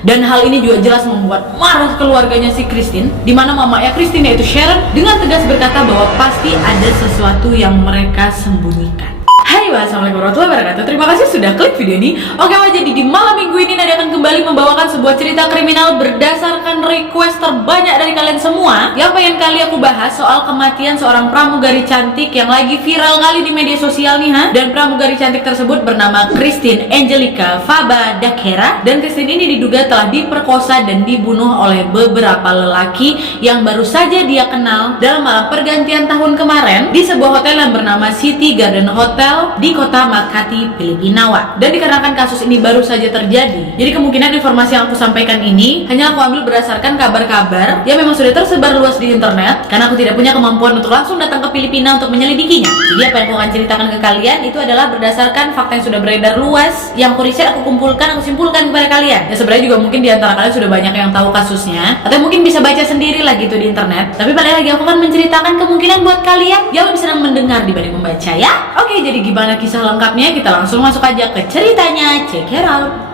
Dan hal ini juga jelas membuat marah keluarganya si Christine, di mana mamanya Christine yaitu Sharon dengan tegas berkata bahwa pasti ada sesuatu yang mereka sembunyikan. Hai, wassalamualaikum warahmatullahi wabarakatuh. Terima kasih sudah klik video ini. Oke, jadi di malam minggu ini Nadia akan kembali membawakan sebuah cerita kriminal berdasarkan request terbanyak dari kalian semua. Yang pengen kali aku bahas soal kematian seorang pramugari cantik yang lagi viral kali di media sosial nih, Dan pramugari cantik tersebut bernama Christine Angelica Faba Dakera. Dan Christine ini diduga telah diperkosa dan dibunuh oleh beberapa lelaki yang baru saja dia kenal dalam malam pergantian tahun kemarin di sebuah hotel yang bernama City Garden Hotel di kota Makati, Filipina. Dan dikarenakan kasus ini baru saja terjadi, jadi kemungkinan informasi yang aku sampaikan ini hanya aku ambil berdasarkan kabar-kabar yang memang sudah tersebar luas di internet, karena aku tidak punya kemampuan untuk langsung datang ke Filipina untuk menyelidikinya. Jadi apa yang aku akan ceritakan ke kalian itu adalah berdasarkan fakta yang sudah beredar luas, yang aku riset, aku kumpulkan, aku simpulkan kepada kalian. Ya sebenarnya juga mungkin di antara kalian sudah banyak yang tahu kasusnya, atau mungkin bisa baca sendiri lah gitu di internet. Tapi balik lagi aku akan menceritakan kemungkinan buat kalian yang lebih senang mendengar dibanding membaca ya. Oke, jadi gimana kisah lengkapnya? Kita langsung masuk aja ke ceritanya. Check it out.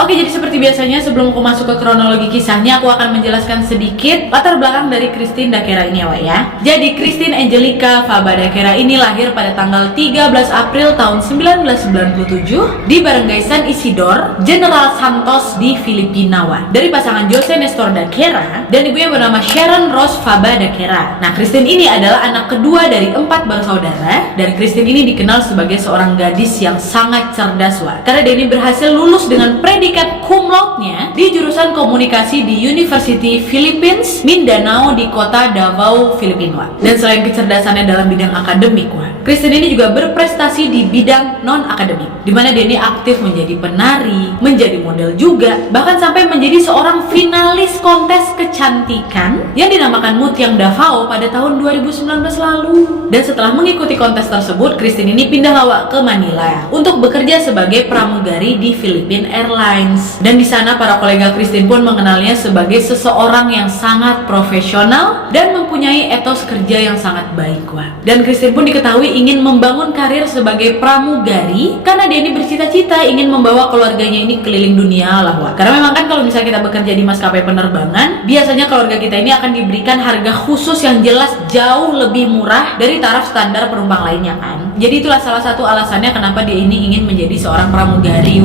Oke, jadi seperti biasanya sebelum aku masuk ke kronologi kisahnya, aku akan menjelaskan sedikit latar belakang dari Christine Dakera ini ya. Jadi Christine Angelica Faba Dakera ini lahir pada tanggal 13 April tahun 1997 di Barangay San Isidro, General Santos di Filipina dari pasangan Jose Nestor Dakera dan ibunya bernama Sharon Rose Faba Dakera. Nah, Christine ini adalah anak kedua dari 4 bersaudara, dan Christine ini dikenal sebagai seorang gadis yang sangat cerdas karena dia ini berhasil lulus dengan predikat cum laude-nya di jurusan komunikasi di University Philippines Mindanao di kota Davao, Filipina. Dan selain kecerdasannya dalam bidang akademik, Christine ini juga berprestasi di bidang non-akademik, di mana dia ini aktif menjadi penari, menjadi model juga, bahkan sampai menjadi seorang finalis kontes kecantikan yang dinamakan Mutiang Davao pada tahun 2019 lalu. Dan setelah mengikuti kontes tersebut, Christine ini pindah lawak ke Manila untuk bekerja sebagai pramugari di Philippine Airlines. Dan di sana para kolega Christine pun mengenalnya sebagai seseorang yang sangat profesional dan mempunyai etos kerja yang sangat baik. Dan Christine pun diketahui ingin membangun karir sebagai pramugari karena dia ini bercita-cita ingin membawa keluarganya ini keliling dunia lah. Karena memang kan kalau misalnya kita bekerja di maskapai penerbangan, biasanya keluarga kita ini akan diberikan harga khusus yang jelas jauh lebih murah dari taraf standar penumpang lainnya kan. Jadi itulah salah satu alasannya kenapa dia ini ingin menjadi seorang pramugari.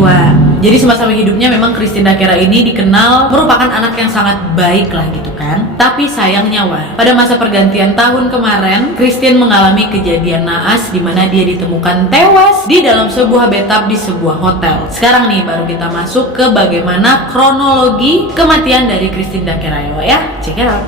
Jadi semasa hidupnya memang Christine Dakera ini dikenal merupakan anak yang sangat baik lah gitu kan. Tapi sayangnya pada masa pergantian tahun kemarin, Christine mengalami kejadian naas di mana dia ditemukan tewas di dalam sebuah bathtub di sebuah hotel. Sekarang nih baru kita masuk ke bagaimana kronologi kematian dari Christine Dakera ya. Check it out.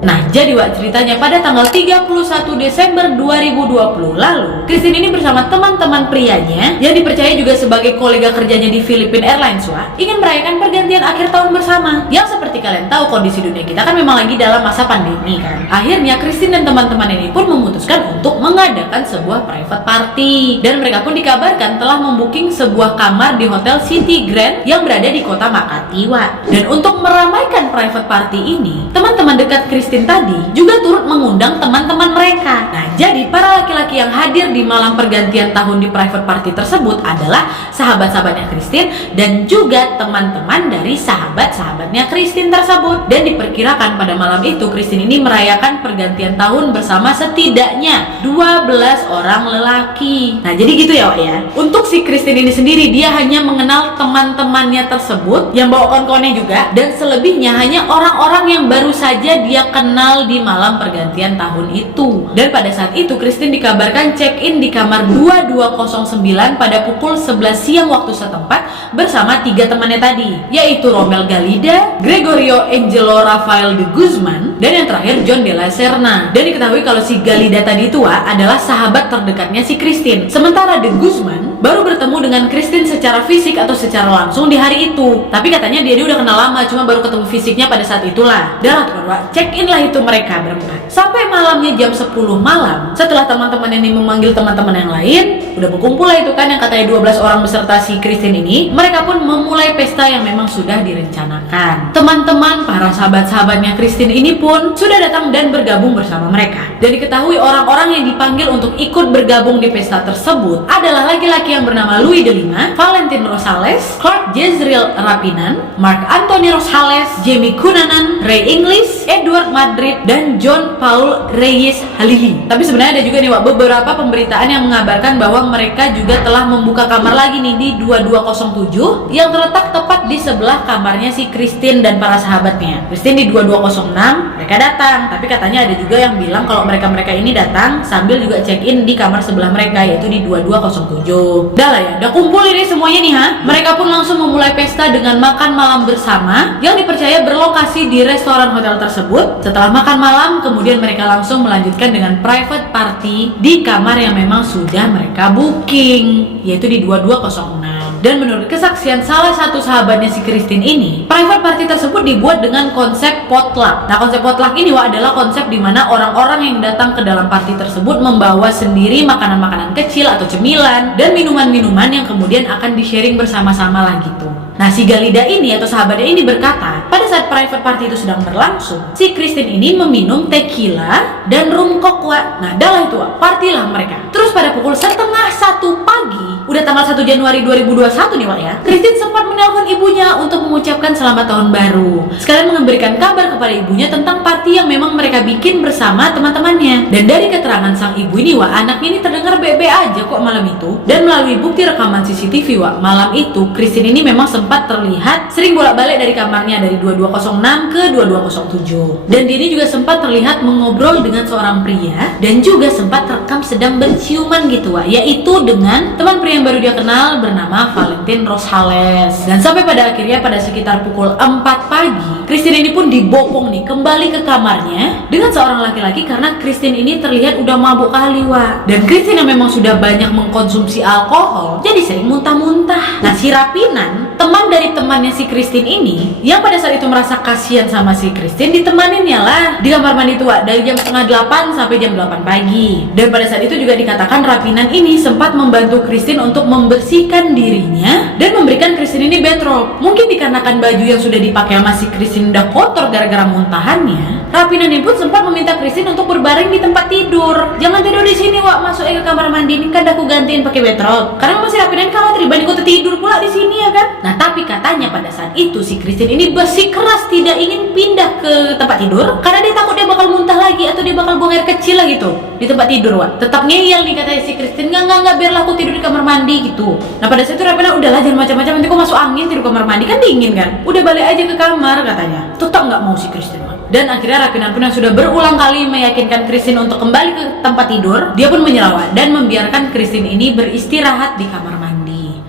Nah, jadi ceritanya pada tanggal 31 Desember 2020 lalu, Christine ini bersama teman-teman prianya yang dipercaya juga sebagai kolega kerjanya di Philippine Airlines ingin merayakan pergantian akhir tahun bersama. Yang seperti kalian tahu, kondisi dunia kita kan memang lagi dalam masa pandemi kan. Akhirnya Christine dan teman-teman ini pun memutuskan untuk mengadakan sebuah private party, dan mereka pun dikabarkan telah membooking sebuah kamar di Hotel City Grand yang berada di kota Makati. Dan untuk meramaikan private party ini, teman-teman dekat Christine tadi juga turut mengundang teman-teman mereka. Nah, jadi para laki-laki yang hadir di malam pergantian tahun di private party tersebut adalah sahabat-sahabatnya Christine dan juga teman-teman dari sahabat-sahabatnya Christine tersebut. Dan diperkirakan pada malam itu Christine ini merayakan pergantian tahun bersama setidaknya 12 orang lelaki. Nah, jadi gitu ya. Untuk si Christine ini sendiri, dia hanya mengenal teman-temannya tersebut yang bawa kawan-kawannya juga, dan selebihnya hanya orang-orang yang baru saja dia kenal di malam pergantian tahun itu. Dan pada saat itu Christine dikabarkan check-in di kamar 2209 pada pukul 11 siang waktu setempat bersama 3 temannya tadi, yaitu Romel Galida, Gregorio Angelo Rafael de Guzman, dan yang terakhir John de la Serna. Dan diketahui kalau si Galida tadi itu adalah sahabat terdekatnya si Christine, sementara de Guzman baru bertemu dengan Christine secara fisik atau secara langsung di hari itu. Tapi katanya dia udah kenal lama, cuma baru ketemu fisiknya pada saat itulah. Dan check in lah itu mereka berempat. Sampai malamnya jam 10 malam, setelah teman-teman ini memanggil teman-teman yang lain, udah berkumpul lah itu kan yang katanya 12 orang beserta si Christine ini. Mereka pun memulai pesta yang memang sudah direncanakan. Teman-teman, para sahabat-sahabatnya Christine ini pun sudah datang dan bergabung bersama mereka. Dan diketahui orang-orang yang dipanggil untuk ikut bergabung di pesta tersebut adalah laki-laki yang bernama Louis Delima, Valentin Rosales, Clark Jezreel Rapinan, Mark Anthony Rosales, Jamie Cunanan, Ray English, Edward Madrid, dan John Paul Reyes Halili. Tapi sebenarnya ada juga nih beberapa pemberitaan yang mengabarkan bahwa mereka juga telah membuka kamar lagi nih di 2207 yang terletak tepat di sebelah kamarnya si Christine dan para sahabatnya. Christine di 2206, mereka datang, tapi katanya ada juga yang bilang kalau mereka ini datang sambil juga check in di kamar sebelah mereka, yaitu di 2207. Udah lah ya, udah kumpul ini semuanya nih ha. Mereka pun langsung memulai pesta dengan makan malam bersama yang dipercaya berlokasi di restoran hotel tersebut. Setelah makan malam, kemudian mereka langsung melanjutkan dengan private party di kamar yang memang sudah mereka booking, yaitu di 2206. Dan menurut kesaksian salah satu sahabatnya si Christine ini, private party tersebut dibuat dengan konsep potluck. Nah, konsep potluck ini adalah konsep di mana orang-orang yang datang ke dalam party tersebut membawa sendiri makanan-makanan kecil atau cemilan dan minuman-minuman yang kemudian akan di-sharing bersama-sama lah gitu. Nah, si Galida ini atau sahabatnya ini berkata, pada saat private party itu sedang berlangsung, si Christine ini meminum tequila dan rum kokwa. Nah, dah lah itu, party lah mereka. Terus pada pukul 12:30 pagi, udah tanggal 1 Januari 2021 nih Wak ya, Christine sempat menelpon ibunya untuk mengucapkan selamat tahun baru, sekalian memberikan kabar kepada ibunya tentang party yang memang mereka bikin bersama teman-temannya. Dan dari keterangan sang ibu ini Wak, anaknya ini terdengar bebe aja kok malam itu. Dan melalui bukti rekaman CCTV Wak, malam itu Christine ini memang sempat terlihat sering bolak-balik dari kamarnya dari 2206 ke 2207. Dan dia ini juga sempat terlihat mengobrol dengan seorang pria dan juga sempat terekam sedang berciuman gitu Wak, yaitu dengan teman pria yang baru dia kenal bernama Valentin Rosales. Dan sampai pada akhirnya pada sekitar pukul 4 pagi, Christine ini pun dibopong nih kembali ke kamarnya dengan seorang laki-laki karena Christine ini terlihat udah mabuk kali Wak. Dan Christine yang memang sudah banyak mengkonsumsi alkohol jadi sering muntah-muntah. Nah, si Rapinan, teman dari temannya si Christine ini, yang pada saat itu merasa kasihan sama si Christine, ditemaninnya lah di kamar mandi tua dari jam setengah 8 sampai jam 8 pagi. Dan pada saat itu juga dikatakan Rapinan ini sempat membantu Christine untuk membersihkan dirinya dan memberikan Christine ini bathrobe. Mungkin dikarenakan baju yang sudah dipakai sama si Christine udah kotor gara-gara muntahannya, Rapinan ini pun sempat meminta Christine untuk berbaring di tempat tidur. Jangan tidur di sini Wak, masuk ke kamar mandi ini kan aku gantiin pakai bathrobe. Karena masih Rapinan khawatir dibanding aku tidur pula di sini ya kan. Nah, tapi katanya pada saat itu si Christine ini bersikeras tidak ingin pindah ke tempat tidur karena dia takut dia bakal muntah lagi atau dia bakal buang air kecil lah gitu di tempat tidur Wak. Tetap ngeyel nih katanya si Christine, enggak biarlah aku tidur di kamar mandi gitu. Nah, pada saat itu Rapinan udahlah jangan macam-macam, nanti kok masuk angin tidur kamar mandi kan dingin kan. Udah balik aja ke kamar katanya. Tetap nggak mau si Christine Wak. Dan akhirnya Rapinan pun yang sudah berulang kali meyakinkan Christine untuk kembali ke tempat tidur, dia pun menyerah Wak, dan membiarkan Christine ini beristirahat di kamar mandi.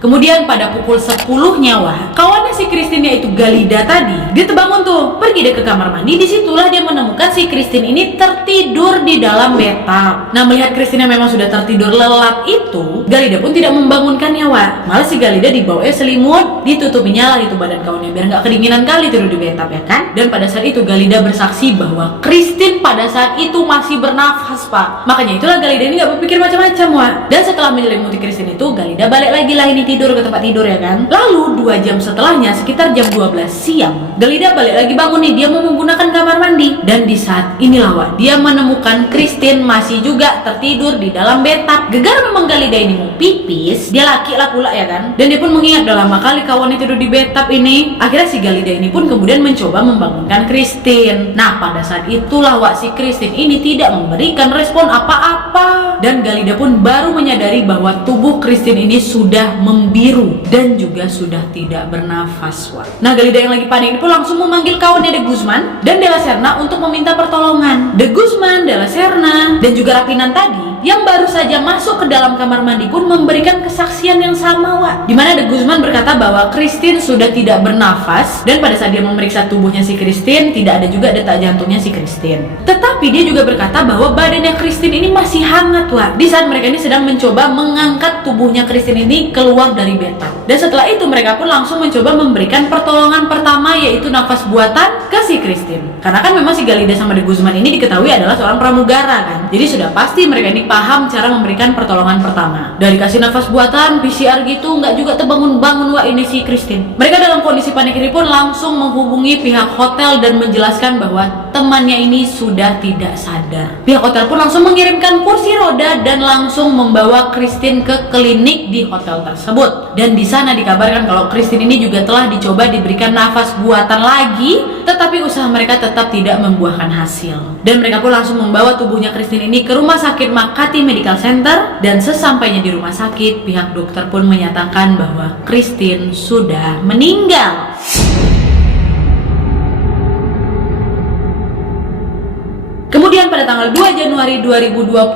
Kemudian pada pukul 10 nyawa, kawannya si Christine yaitu Galida tadi, dia terbangun tuh, pergi deh ke kamar mandi. Disitulah dia menemukan si Christine ini tertidur di dalam bathtub. Nah, melihat Christine yang memang sudah tertidur lelap itu, Galida pun tidak membangunkan nyawa. Malah si Galida dibawanya selimut, ditutupinya lah itu badan kawannya biar nggak kedinginan kali tidur di bathtub ya kan. Dan pada saat itu Galida bersaksi bahwa Christine pada saat itu masih bernafas Pak. Makanya itulah Galida ini nggak berpikir macam-macam Wak. Dan setelah menyelimuti Christine itu, Galida balik lagi lah ini tidur ke tempat tidur ya kan. Lalu 2 jam setelahnya sekitar jam 12 siang, Galida balik lagi bangun nih, dia mau menggunakan kamar mandi. Dan di saat inilah Wak, dia menemukan Christine masih juga tertidur di dalam bathtub. Gegara memang Galida ini mau pipis, dia laki lah pula ya kan. Dan dia pun mengingat udah lama kali kawannya tidur di bathtub ini. Akhirnya si Galida ini pun kemudian mencoba membangunkan Christine. Nah, pada saat itulah Wak, si Christine ini tidak memberikan respon apa-apa. Dan Galida pun baru menyadari bahwa tubuh Christine ini sudah membiru dan juga sudah tidak bernafas Wak. Nah, Galida yang lagi panik ini pun langsung memanggil kawannya De Guzman dan De La Serna untuk meminta pertolongan. De Guzman, De La Serna, dan juga Rapinan tadi yang baru saja masuk ke dalam kamar mandi pun memberikan kesaksian yang sama, Wak. Dimana De Guzman berkata bahwa Christine sudah tidak bernafas, dan pada saat dia memeriksa tubuhnya si Christine tidak ada juga detak jantungnya si Christine. Tetapi dia juga berkata bahwa badannya Christine ini masih hangat, Wak, di saat mereka ini sedang mencoba mengangkat tubuhnya Christine ini keluar dari bathtub. Dan setelah itu mereka pun langsung mencoba memberikan pertolongan pertama, yaitu nafas buatan ke si Christine. Karena kan memang si Galida sama De Guzman ini diketahui adalah seorang pramugara kan, jadi sudah pasti mereka ini paham cara memberikan pertolongan pertama. Dari kasih nafas buatan, PCR gitu, nggak juga terbangun-bangun, Wak, ini si Christine. Mereka dalam kondisi panik ini pun langsung menghubungi pihak hotel dan menjelaskan bahwa temannya ini sudah tidak sadar. Pihak hotel pun langsung mengirimkan kursi roda dan langsung membawa Christine ke klinik di hotel tersebut. Dan di sana dikabarkan kalau Christine ini juga telah dicoba diberikan nafas buatan lagi, tetapi usaha mereka tetap tidak membuahkan hasil. Dan mereka pun langsung membawa tubuhnya Christine ini ke rumah sakit Makati Medical Center, dan sesampainya di rumah sakit pihak dokter pun menyatakan bahwa Christine sudah meninggal. Kemudian pada tanggal 2 Januari 2021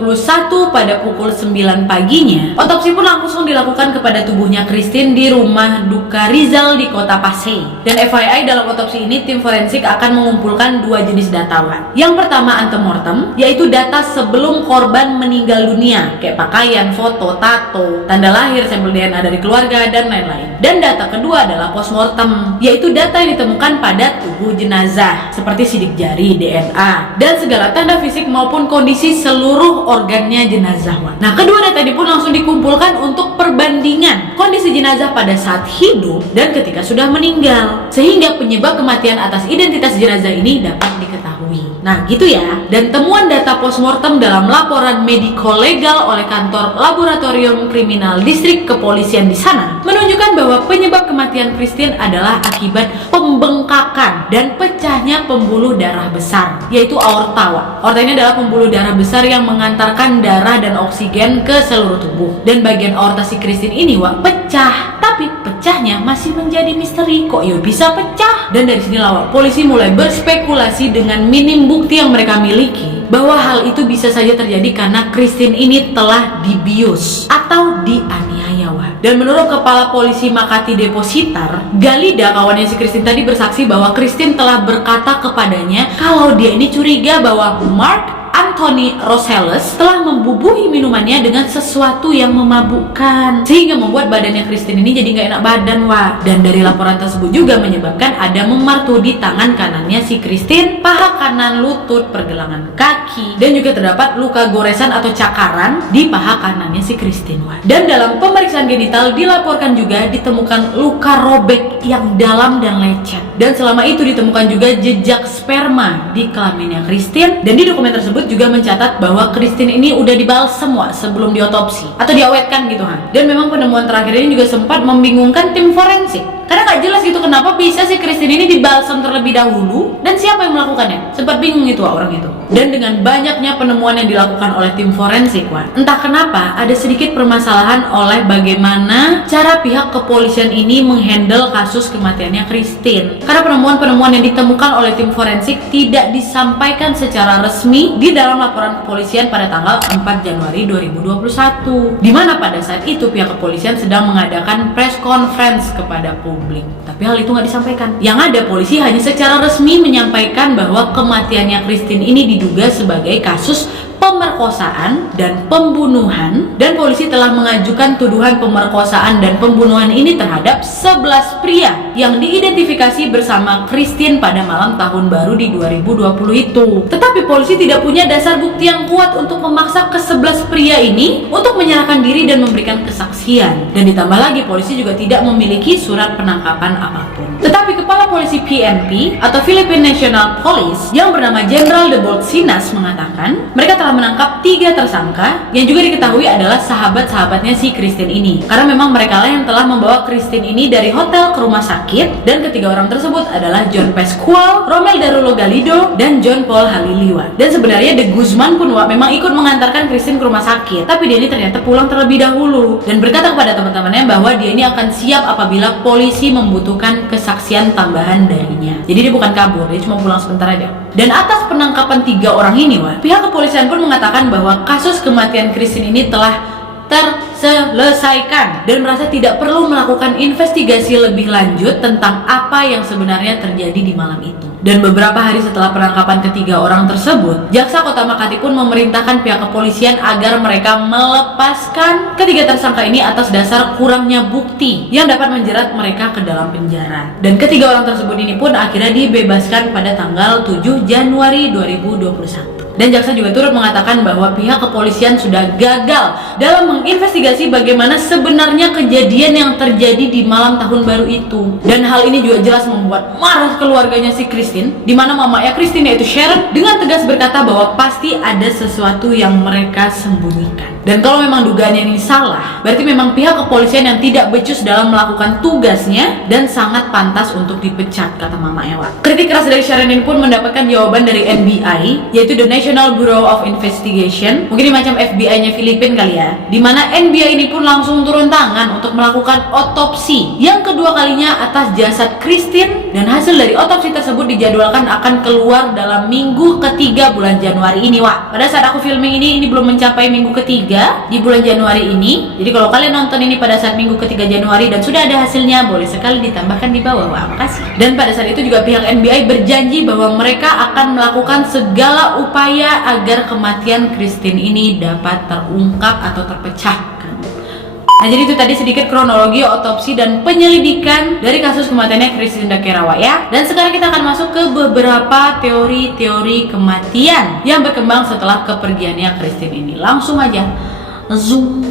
pada pukul 9 paginya, otopsi pun langsung dilakukan kepada tubuhnya Christine di rumah duka Rizal di kota Pasay. Dan FYI, dalam otopsi ini tim forensik akan mengumpulkan dua jenis data, Wak. Yang pertama antemortem, yaitu data sebelum korban meninggal dunia, kayak pakaian, foto, tato, tanda lahir, sampel DNA dari keluarga, dan lain-lain. Dan data kedua adalah postmortem, yaitu data yang ditemukan pada tubuh jenazah, seperti sidik jari, DNA, dan segala tanda fisik maupun kondisi seluruh organnya jenazah. Nah, kedua data ini pun langsung dikumpulkan untuk perbandingan kondisi jenazah pada saat hidup dan ketika sudah meninggal, sehingga penyebab kematian atas identitas jenazah ini dapat diketahui. Nah, gitu ya. Dan temuan data postmortem dalam laporan mediko-legal oleh kantor Laboratorium Kriminal Distrik Kepolisian di sana menunjukkan bahwa penyebab kematian Christine adalah akibat pembengkakan dan pecahnya pembuluh darah besar, yaitu aorta. Aorta ini adalah pembuluh darah besar yang mengantarkan darah dan oksigen ke seluruh tubuh. Dan bagian aorta si Christine ini, Wak, pecah. Tapi pecahnya masih menjadi misteri. Kok ya bisa pecah? Dan dari sini Wak, polisi mulai berspekulasi dengan minim bukti yang mereka miliki bahwa hal itu bisa saja terjadi karena Christine ini telah dibius atau dianiaya, Wak. Dan menurut kepala polisi Makati Depositar, Galida, kawannya si Christine tadi, bersaksi bahwa Christine telah berkata kepadanya kalau dia ini curiga bahwa Mark Anthony Rosales telah membubuhi minumannya dengan sesuatu yang memabukkan, sehingga membuat badannya Christine ini jadi nggak enak badan, Wak. Dan dari laporan tersebut juga menyebabkan ada memar tuh di tangan kanannya si Christine, paha kanan, lutut, pergelangan kaki, dan juga terdapat luka goresan atau cakaran di paha kanannya si Christine, Wak. Dan dalam pemeriksaan genital dilaporkan juga ditemukan luka robek yang dalam dan lecet. Dan selama itu ditemukan juga jejak sperma di kelaminnya Christine, dan di dokumen tersebut juga mencatat bahwa Christine ini udah dibalsem semua sebelum diotopsi atau diawetkan gitu kan. Dan memang penemuan terakhir ini juga sempat membingungkan tim forensik, karena nggak jelas gitu kenapa bisa si Christine ini dibalsem terlebih dahulu dan siapa yang melakukannya. Sempat bingung itu orang itu. Dan dengan banyaknya penemuan yang dilakukan oleh tim forensik, entah kenapa ada sedikit permasalahan oleh bagaimana cara pihak kepolisian ini menghandle kasus kematiannya Christine. Karena penemuan-penemuan yang ditemukan oleh tim forensik tidak disampaikan secara resmi di dalam laporan kepolisian pada tanggal 4 Januari 2021. Dimana pada saat itu pihak kepolisian sedang mengadakan press conference kepada publik. Tapi hal itu nggak disampaikan. Yang ada, polisi hanya secara resmi menyampaikan bahwa kematiannya Christine ini diduga sebagai kasus pemerkosaan dan pembunuhan, dan polisi telah mengajukan tuduhan pemerkosaan dan pembunuhan ini terhadap 11 pria yang diidentifikasi bersama Christine pada malam tahun baru di 2020 itu. Tetapi polisi tidak punya dasar bukti yang kuat untuk memaksa ke-11 pria ini untuk menyerahkan diri dan memberikan kesaksian. Dan ditambah lagi polisi juga tidak memiliki surat penangkapan apapun. Tetapi kepala polisi PNP atau Philippine National Police yang bernama Jenderal De Bolsinas mengatakan mereka telah menangkap 3 tersangka yang juga diketahui adalah sahabat-sahabatnya si Christine ini, karena memang mereka lah yang telah membawa Christine ini dari hotel ke rumah sakit. Dan ketiga orang tersebut adalah John Pascual, Romel Darulo Galido, dan John Paul Haliliwa. Dan sebenarnya De Guzman pun memang ikut mengantarkan Christine ke rumah sakit, tapi dia ini ternyata pulang terlebih dahulu dan berkata kepada teman-temannya bahwa dia ini akan siap apabila polisi membutuhkan kesaksian tambahan darinya. Jadi dia bukan kabur, dia cuma pulang sebentar aja. Dan atas penangkapan 3 orang ini, pihak kepolisian pun pun mengatakan bahwa kasus kematian Christine ini telah terselesaikan dan merasa tidak perlu melakukan investigasi lebih lanjut tentang apa yang sebenarnya terjadi di malam itu. Dan beberapa hari setelah penangkapan ketiga orang tersebut, Jaksa Kota Makati pun memerintahkan pihak kepolisian agar mereka melepaskan ketiga tersangka ini atas dasar kurangnya bukti yang dapat menjerat mereka ke dalam penjara. Dan ketiga orang tersebut ini pun akhirnya dibebaskan pada tanggal 7 Januari 2021. Dan jaksa juga turut mengatakan bahwa pihak kepolisian sudah gagal dalam menginvestigasi bagaimana sebenarnya kejadian yang terjadi di malam tahun baru itu. Dan hal ini juga jelas membuat marah keluarganya si Christine, di mana mamanya Christine yaitu Sharon dengan tegas berkata bahwa pasti ada sesuatu yang mereka sembunyikan. Dan kalau memang dugaannya ini salah, berarti memang pihak kepolisian yang tidak becus dalam melakukan tugasnya dan sangat pantas untuk dipecat, kata Mama Ewa. Kritik keras dari Sharon ini pun mendapatkan jawaban dari NBI, yaitu The National Bureau of Investigation, mungkin macam FBI-nya Filipina kali ya, dimana NBI ini pun langsung turun tangan untuk melakukan otopsi yang kedua kalinya atas jasad Christine, dan hasil dari otopsi tersebut dijadwalkan akan keluar dalam minggu ketiga bulan Januari ini, Wak. Pada saat aku filming ini belum mencapai minggu ketiga di bulan Januari ini. Jadi kalau kalian nonton ini pada saat minggu ketiga Januari dan sudah ada hasilnya, boleh sekali ditambahkan di bawah, Wak. Makasih. Dan pada saat itu juga pihak NBI berjanji bahwa mereka akan melakukan segala upaya agar kematian Christine ini dapat terungkap atau terpecahkan. Nah, jadi itu tadi sedikit kronologi otopsi dan penyelidikan dari kasus kematiannya Christine Dakerawa ya. Dan sekarang kita akan masuk ke beberapa teori-teori kematian yang berkembang setelah kepergiannya Christine ini. Langsung aja zoom.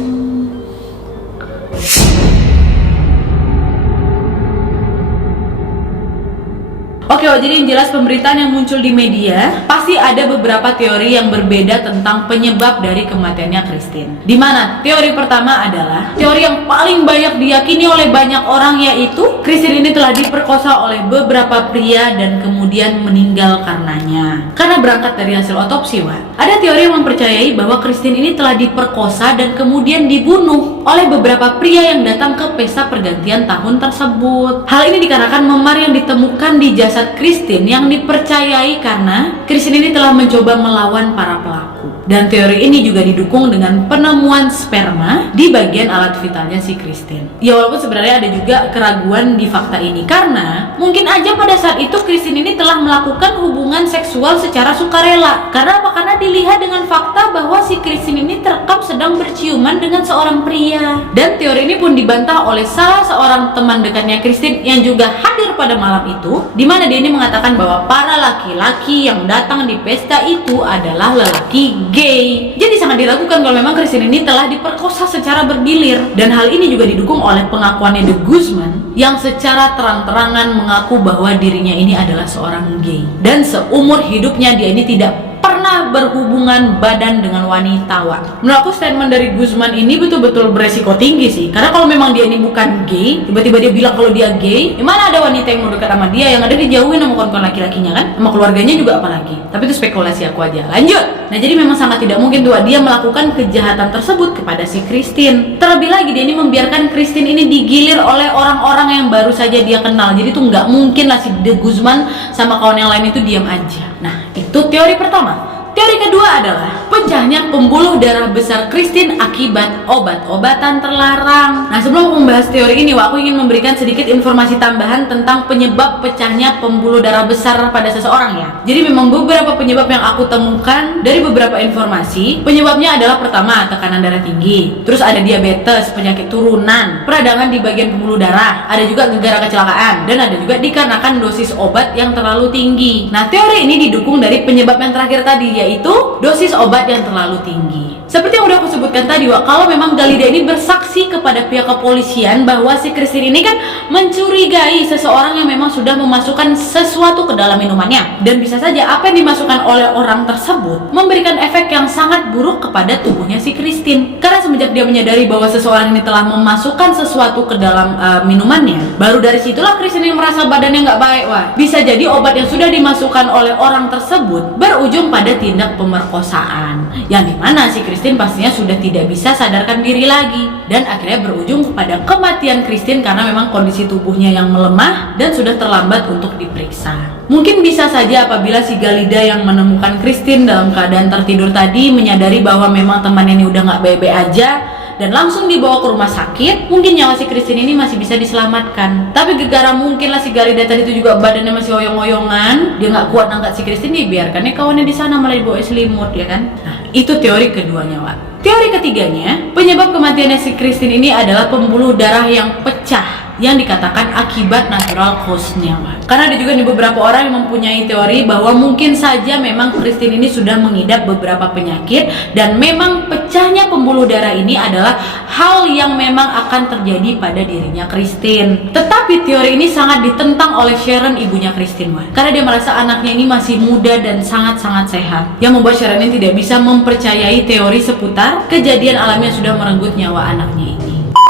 Oke, jadi yang jelas pemberitaan yang muncul di media pasti ada beberapa teori yang berbeda tentang penyebab dari kematiannya Christine. Dimana teori pertama adalah teori yang paling banyak diyakini oleh banyak orang, yaitu Christine ini telah diperkosa oleh beberapa pria dan kemudian meninggal karenanya. Karena berangkat dari hasil otopsi, Wak, ada teori yang mempercayai bahwa Christine ini telah diperkosa dan kemudian dibunuh oleh beberapa pria yang datang ke pesta pergantian tahun tersebut. Hal ini dikarenakan memar yang ditemukan di jasad Christine yang dipercayai karena Christine ini telah mencoba melawan para pelaku. Dan teori ini juga didukung dengan penemuan sperma di bagian alat vitalnya si Christine. Ya walaupun sebenarnya ada juga keraguan di fakta ini, karena mungkin aja pada saat itu Christine ini telah melakukan hubungan seksual secara sukarela. Karena apa? Karena dilihat dengan fakta bahwa si Christine ini terekam sedang berciuman dengan seorang pria. Dan teori ini pun dibantah oleh salah seorang teman dekatnya Christine yang juga hadir pada malam itu, di mana dia ini mengatakan bahwa para laki-laki yang datang di pesta itu adalah lelaki gay. Jadi sangat diragukan kalau memang Christine ini telah diperkosa secara bergilir. Dan hal ini juga didukung oleh pengakuannya De Guzman yang secara terang-terangan mengaku bahwa dirinya ini adalah seorang gay. Dan seumur hidupnya dia ini tidak pernah berhubungan badan dengan wanita, Wak. Menurut aku statement dari Guzman ini betul-betul beresiko tinggi sih. Karena kalau memang dia ini bukan gay, tiba-tiba dia bilang kalau dia gay, mana ada wanita yang mau dekat sama dia, yang ada dijauhin sama kawan-kawan laki-lakinya kan, sama keluarganya juga apalagi. Tapi itu spekulasi aku aja. Lanjut. Nah, jadi memang sangat tidak mungkin tuh dia melakukan kejahatan tersebut kepada si Christine. Terlebih lagi dia ini membiarkan Christine ini digilir oleh orang-orang yang baru saja dia kenal. Jadi tuh nggak mungkin lah si De Guzman sama kawan yang lain itu diam aja. Nah, itu teori pertama. Teori kedua adalah pecahnya pembuluh darah besar Christine akibat obat-obatan terlarang. Nah, sebelum membahas teori ini, aku ingin memberikan sedikit informasi tambahan tentang penyebab pecahnya pembuluh darah besar pada seseorang ya. Jadi memang beberapa penyebab yang aku temukan dari beberapa informasi. Penyebabnya adalah pertama, tekanan darah tinggi, terus ada diabetes, penyakit turunan, peradangan di bagian pembuluh darah, ada juga gara kecelakaan, dan ada juga dikarenakan dosis obat yang terlalu tinggi. Nah, teori ini didukung dari penyebab yang terakhir tadi, yaitu dosis obat yang terlalu tinggi. Seperti yang udah aku sebutkan tadi, Wak, kalau memang Galida ini bersaksi kepada pihak kepolisian bahwa si Christine ini kan mencurigai seseorang yang memang sudah memasukkan sesuatu ke dalam minumannya, dan bisa saja apa yang dimasukkan oleh orang tersebut memberikan efek yang sangat buruk kepada tubuhnya si Christine. Karena semenjak dia menyadari bahwa seseorang ini telah memasukkan sesuatu ke dalam minumannya, baru dari situlah Christine yang merasa badannya nggak baik, Wak. Bisa jadi obat yang sudah dimasukkan oleh orang tersebut berujung pada tindak pemerkosaan, yang dimana si Christine pastinya sudah tidak bisa sadarkan diri lagi, dan akhirnya berujung kepada kematian Christine karena memang kondisi tubuhnya yang melemah dan sudah terlambat untuk diperiksa. Mungkin bisa saja apabila si Galida yang menemukan Christine dalam keadaan tertidur tadi menyadari bahwa memang temannya ini udah nggak baik-baik aja dan langsung dibawa ke rumah sakit, mungkin nyawa si Christine ini masih bisa diselamatkan. Tapi gegara mungkinlah si Galida tadi itu juga badannya masih oyong-oyongan, dia nggak kuat angkat si Christine, dibiarkannya kawannya di sana malah dibawa selimut, ya kan? Nah, itu teori keduanya, Wak. Teori ketiganya, penyebab kematiannya si Christine ini adalah pembuluh darah yang pecah yang dikatakan akibat natural cause-nya. Karena ada juga nih beberapa orang yang mempunyai teori bahwa mungkin saja memang Christine ini sudah mengidap beberapa penyakit dan memang pecahnya pembuluh darah ini adalah hal yang memang akan terjadi pada dirinya Christine. Tetapi teori ini sangat ditentang oleh Sharon, ibunya Christine, karena dia merasa anaknya ini masih muda dan sangat-sangat sehat, yang membuat Sharon ini tidak bisa mempercayai teori seputar kejadian alam yang sudah merenggut nyawa anaknya ini.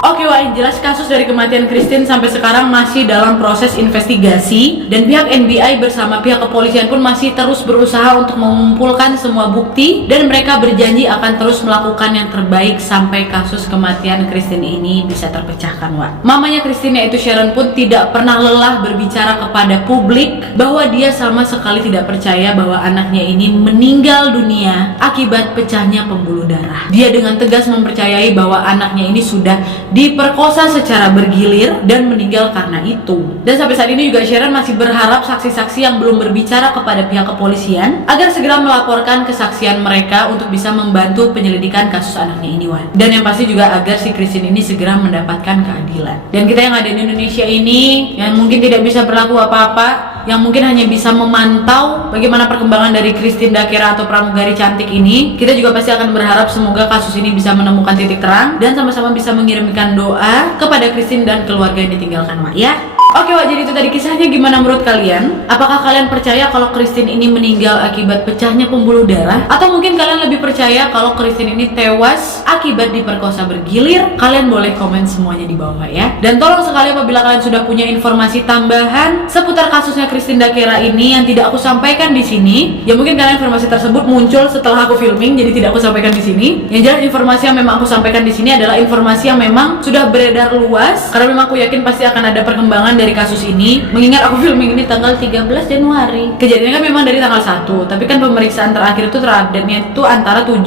Oke, Wak, jelas kasus dari kematian Christine sampai sekarang masih dalam proses investigasi dan pihak NBI bersama pihak kepolisian pun masih terus berusaha untuk mengumpulkan semua bukti dan mereka berjanji akan terus melakukan yang terbaik sampai kasus kematian Christine ini bisa terpecahkan, Wak. Mamanya Christine yaitu Sharon pun tidak pernah lelah berbicara kepada publik bahwa dia sama sekali tidak percaya bahwa anaknya ini meninggal dunia akibat pecahnya pembuluh darah. Dia dengan tegas mempercayai bahwa anaknya ini sudah diperkosa secara bergilir dan meninggal karena itu. Dan sampai saat ini juga Sharon masih berharap saksi-saksi yang belum berbicara kepada pihak kepolisian agar segera melaporkan kesaksian mereka untuk bisa membantu penyelidikan kasus anaknya ini, Wan. Dan yang pasti juga agar si Christine ini segera mendapatkan keadilan. Dan kita yang ada di Indonesia ini yang mungkin tidak bisa berlaku apa-apa, yang mungkin hanya bisa memantau bagaimana perkembangan dari Christine Dakera atau pramugari cantik ini, kita juga pasti akan berharap semoga kasus ini bisa menemukan titik terang dan sama-sama bisa mengirimkan doa kepada Christine dan keluarga yang ditinggalkan, Wak, ya. Oke, Wak, jadi itu tadi kisahnya. Gimana menurut kalian? Apakah kalian percaya kalau Christine ini meninggal akibat pecahnya pembuluh darah? Atau mungkin kalian lebih percaya kalau Christine ini tewas akibat diperkosa bergilir? Kalian boleh komen semuanya di bawah, ya. Dan tolong sekali apabila kalian sudah punya informasi tambahan seputar kasusnya Christine Dakera ini yang tidak aku sampaikan di sini, ya mungkin karena informasi tersebut muncul setelah aku filming, jadi tidak aku sampaikan di sini. Yang jelas informasi yang memang aku sampaikan di sini adalah informasi yang memang sudah beredar luas, karena memang aku yakin pasti akan ada perkembangan dari kasus ini, mengingat aku filming ini tanggal 13 Januari. Kejadiannya kan memang dari tanggal 1, tapi kan pemeriksaan terakhir itu terupdate-nya itu antara 7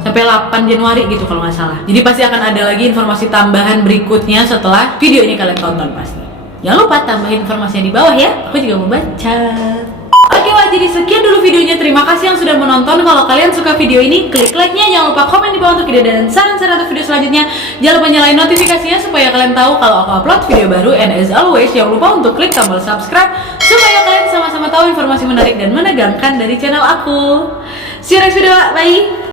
sampai 8 Januari gitu kalau nggak salah. Jadi pasti akan ada lagi informasi tambahan berikutnya setelah video ini kalian tonton pasti. Jangan lupa tambahin informasinya di bawah ya, aku juga mau baca. Oke, Wak, jadi sekian dulu videonya. Terima kasih yang sudah menonton. Kalau kalian suka video ini, klik like-nya. Jangan lupa komen di bawah untuk ide dan saran-saran untuk video selanjutnya. Jangan lupa nyalain notifikasinya supaya kalian tahu kalau aku upload video baru. And as always, jangan lupa untuk klik tombol subscribe supaya kalian sama-sama tahu informasi menarik dan menegangkan dari channel aku. See you next video, Wak. Bye!